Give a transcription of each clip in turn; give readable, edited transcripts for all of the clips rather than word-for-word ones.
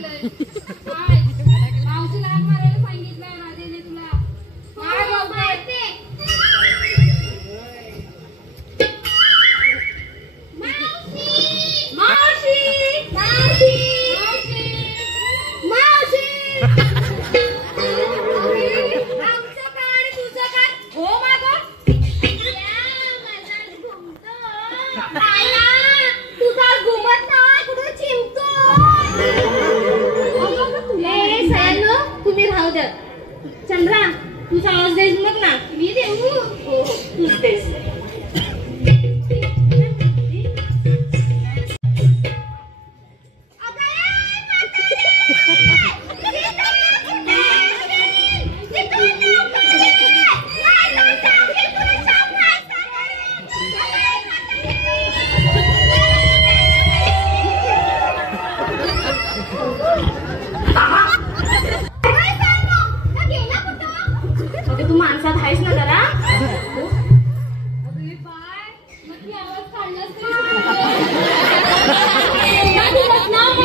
मारलंय काय मावशीला हाक मारायला सांगितलंय राधेने तुला काय बोलते मावशी मावशी मावशी मावशी आमचं काय तुझं काय हो मागं तुझा घुमत नाही कुठे चिमतो तुम्ही राहू द्या चंद्रा तुझा आवाज देस मग ना मी देऊ तूच देस तू माणसात आहेस ना जरा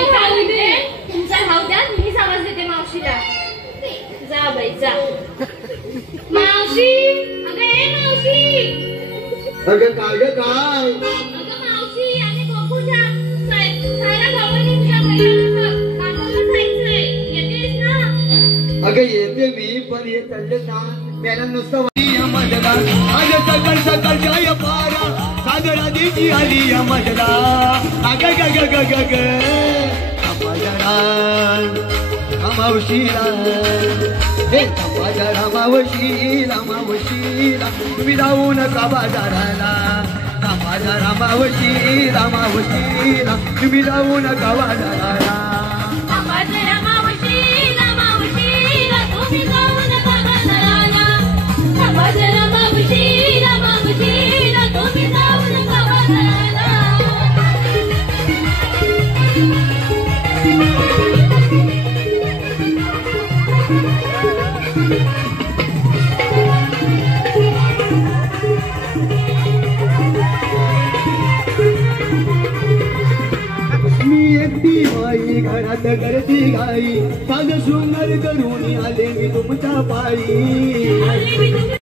तुमचा भाव द्या मीच आवाज देते मावशीला जा बाई जा मावशी अगं ए मावशी अगं काय ग काय अगं मावशी आणि बघूच्या सायला गावाने तुझ्या कामाला जायचंय येतेस ना अगं येते मी पण हे चाललं ना त्याला नुसतं मधला आज सकाळ सकाळ जय पारा सागरा देची आली या मधला अग ग ग ग ग ग मावशीला हे बाजारा मावशीला मावशीला तुम्ही जाऊ नका बाजाराला बाजारा मावशीला मावशीला तुम्ही जाऊ नका बाजाराला मी एकटी बाई घरात करती गाई साज सुंदर करून आले मी तुमच्या पायी